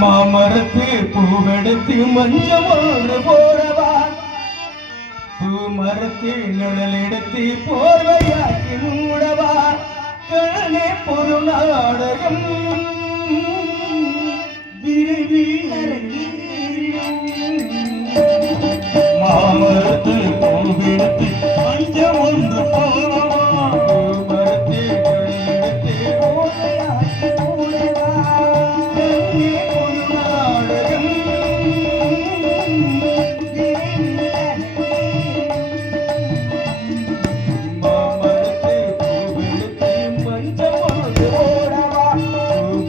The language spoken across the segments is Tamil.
மாமரத்து பூவெடுத்து மஞ்சமோடு போறவா பூமரத்து நிழல் எடுத்து போர்வையாக்கி மூடவா கண்ணே பொரு நாடகம் மாமரத்து பூவெடுத்து மஞ்சம் ஒன்று போறவா பூமரத்து நிழல் எடுத்து போர்வையாக்கி மூடவா கண்ணே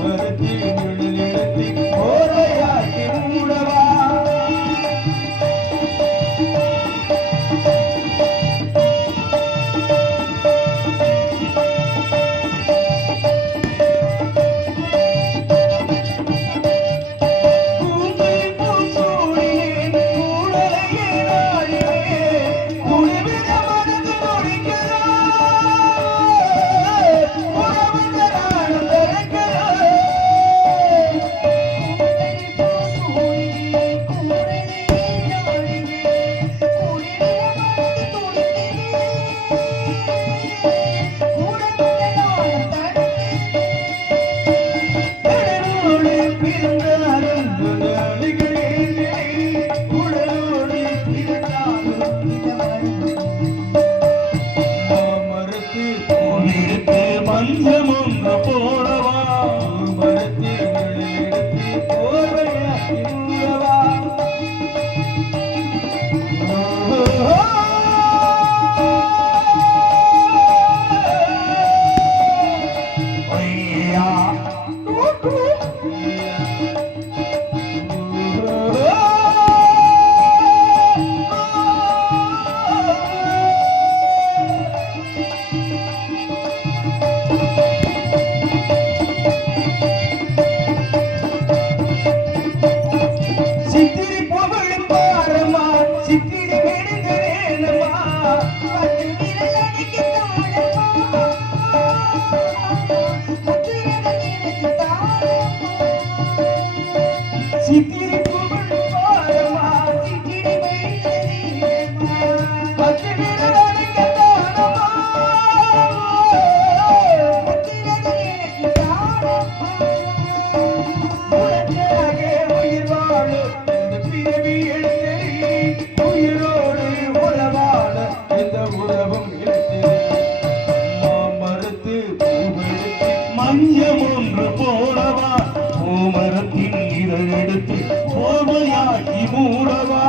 மரத்தின் இதழெடுத்து போர்வையாகி மூடவா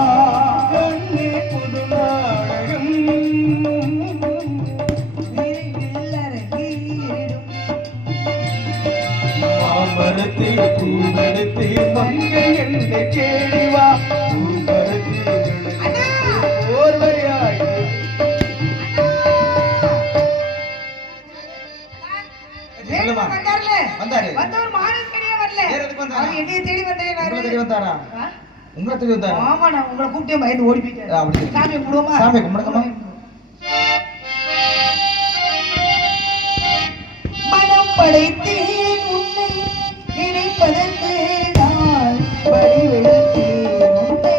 கண்ணே புது நாடகம் மாமரத்தில் பூவெடுத்து மங்கை என்னை தேடிவா பூமரத்தில் போர்வையாகி வந்தாரு வந்தவர் மானஸ்கரியா வரல அவர் என்னைய தேடி வந்தாரா உங்களை தேடி வந்தாரா ஆமா நான் உங்களை கூப்பிட்டே பயந்து ஓடி போயிட்டேன் அப்படி சாமி கும்பிடுவோமா சாமி கும்பிடுங்கம்மா மனம் படைத்தேன் உன்னை நினைப்பதற்கு நான் வடிவெடுத்தேன் உன்னை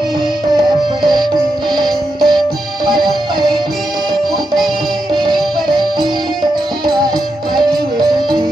மறப்பதற்கு மனம் படைத்தேன் உன்னை நினைப்பதற்கு நான் வடிவெடுத்தேன்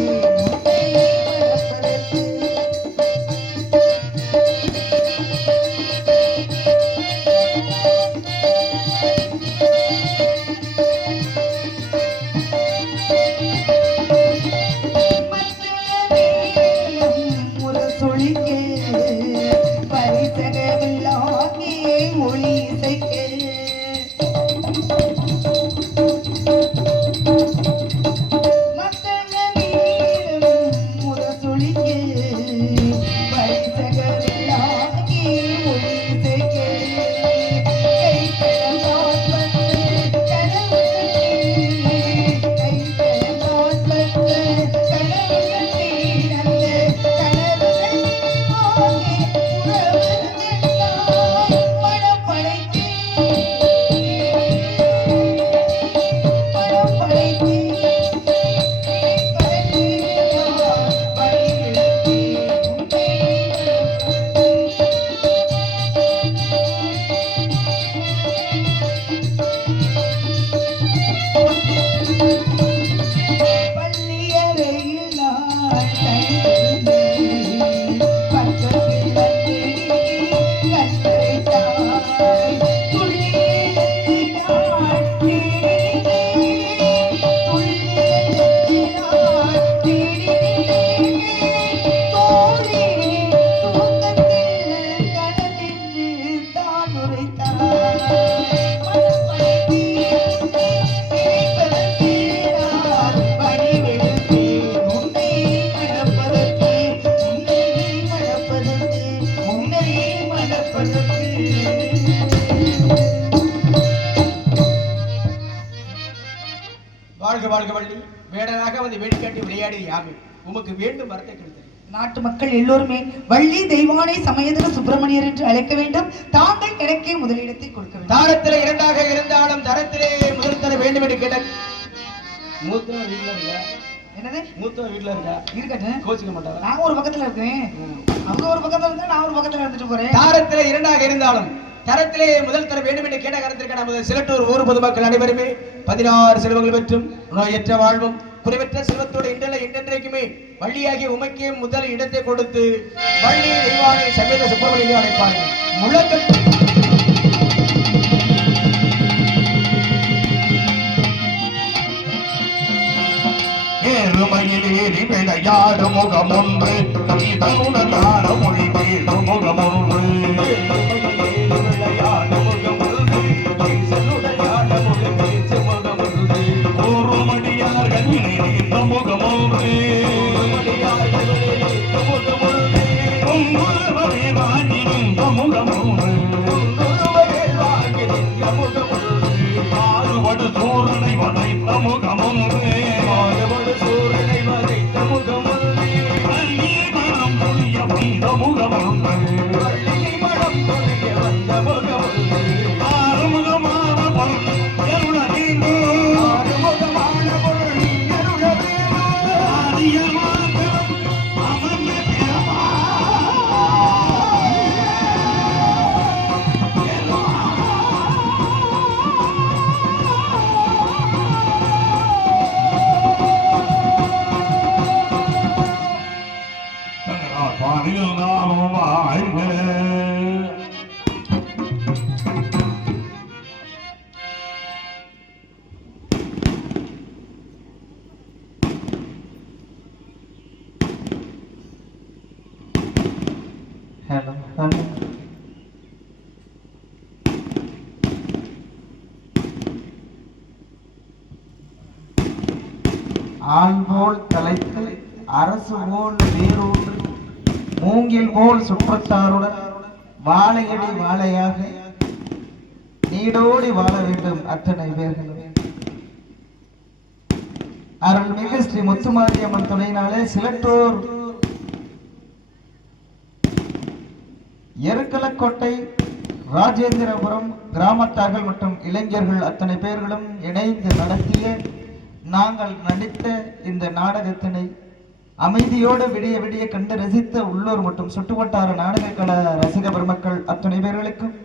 உன்னை மறப்பதற்கு வாழ்க வாழ்க வள்ளி வேடனாக வந்து வேடிக்காட்டி விளையாடி யாமே உமக்கு வேண்டும் வரத்தை கிடைத்தது. நாட்டு மக்கள் எல்லோருமே வள்ளி தெய்வானை சமயதன சுப்பிரமணியர் என்று அழைக்க வேண்டும். தாங்கள் எனக்கே முதலிடத்தை கொடுக்க வேண்டும். தாளத்திலே இரண்டாக இருந்தாலும் தரத்திலே முதல் தர வேண்டும் என்று கேட்ட மூத்தவர் வீட்டுல இருக்கா? என்னது மூத்தவர் வீட்டுல இருக்கா? இருக்கட்டும், கோச்சிக்க மாட்டாரா? நான் ஒரு பக்கத்துல இருக்கேன், அவங்க ஒரு பக்கத்துல இருந்தா நான் ஒரு பக்கத்துல இருந்துட்டு போறேன். தாரத்திலே இரண்டாக இருந்தாலும் தரத்திலே முதல் தர வேண்டும் என்று கேட்ட கருத்திற்கான நமது சிலட்டூர் ஊர் பொதுமக்கள் அனைவருமே 16 செல்வங்கள் பெற்றும் நோயற்ற வாழ்வும் குறைவற்ற செல்வத்தோடு இன்றல என்றென்றைக்குமே வள்ளியாகிய உமைக்கே முதல் இடத்தை கொடுத்து வள்ளி தெய்வானை சமேத சுப்பிரமணியம் அழைப்பார்கள். முழக்க ஏறுமையிலேறி விளையாடு முகமொன்று தருணதான மொழி பேசு முகமொன்று ஊருமடியார்கள் நிறைந்த முகமொன்று வாங்கிருந்த முகமொன்று மாறுபடு சூரனை வதைத்த முகமொன்று ஆறுமுகமான பொருள் ஆள் போல் தலைத்து அரசு போல் வேரூன்று மூங்கில் போல் சுற்றத்தாருடன் வாழையடி வாழையாக நீடோடி வாழ வேண்டும் அத்தனை பேர்களும். அருள்மிகு ஸ்ரீ முத்துமாரியம்மன் துணையினாலே சிலட்டூர் எருக்கலக்கோட்டை ராஜேந்திரபுரம் கிராமத்தார்கள் மற்றும் இளைஞர்கள் அத்தனை பேர்களும் இணைந்து நடத்திய நாங்கள் நடித்த இந்த நாடகத்தினை அமைதியோடு விடிய விடிய கண்டு ரசித்த உள்ளூர் மற்றும் சுற்றுவட்டார நாடக கல ரசிக பெருமக்கள் அத்தனை பேர்களுக்கும்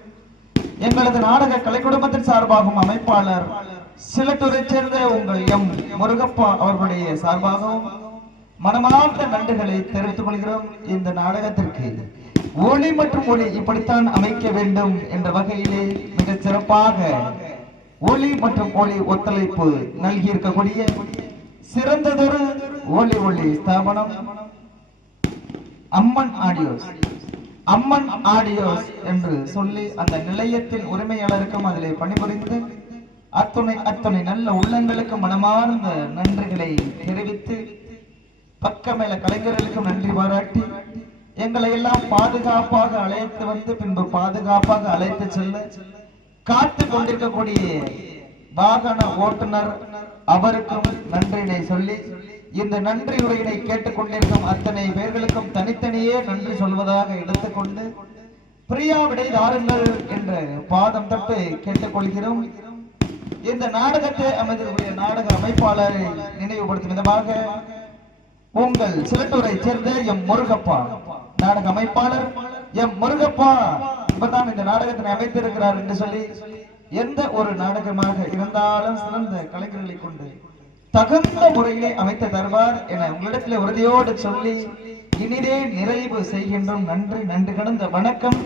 எங்களது நாடக கலை குடும்பத்தின் சார்பாகவும் அமைப்பாளர் சிலட்டூரை சேர்ந்த உங்கள் எம் முருகப்பா அவர்களுடைய சார்பாகவும் மனமார்ந்த நன்றிகளை தெரிவித்துக் கொள்கிறோம். இந்த நாடகத்திற்கு ஒளி மற்றும் ஒளி இப்படித்தான் அமைக்க வேண்டும் என்ற வகையிலே மிக சிறப்பாக ஒளி மற்றும் ஒளி ஒத்துழைப்பு நல்கி இருக்கக்கூடிய சிறந்ததொரு ஒளி ஸ்தாபனம் அம்மன் ஆடியோஸ் என்று சொல்லி அந்த நிலையத்தின் உரிமையாளருக்கும் அதிலே பணிபுரிந்து அத்துணை நல்ல உள்ளங்களுக்கு மனமார்ந்த நன்றிகளை தெரிவித்து பக்கமேல கலைஞர்களுக்கும் நன்றி பாராட்டி எங்களை எல்லாம் பாதுகாப்பாக அழைத்து வந்து பின்பு பாதுகாப்பாக அழைத்து செல்ல காத்து கொண்டிருக்கக்கூடிய வாகன ஓட்டுநர் அவருக்கும் நன்றினை சொல்லி இந்த நன்றி உரையினை கேட்டுக்கொண்டிருக்கும் அத்தனை பேர்களுக்கும் தனித்தனியே நன்றி சொல்வதாக எடுத்துக்கொண்டு பிரியா விடை தாருங்கள் என்ற பாதம் தட்டு கேட்டுக்கொள்கிறோம். இந்த நாடகத்தை அமைந்திருக்கிற நாடக அமைப்பாளரை நினைவுபடுத்தும் விதமாக உங்கள் சிலட்டூரை சேர்ந்த எம் முருகப்பா நாடக அமைப்பாளர் எம் முருகப்பா இப்பதான் இந்த நாடகத்தினை அமைத்திருக்கிறார் என்று சொல்லி எந்த ஒரு நாடகமாக இருந்தாலும் சிறந்த கலைஞர்களை கொண்டு தகுந்த முறையிலே அமைத்து தருவார் என உங்களிடத்தில் உறுதியோடு சொல்லி இனிதே நிறைவு செய்கின்றோம். நன்றி கடந்த வணக்கம்.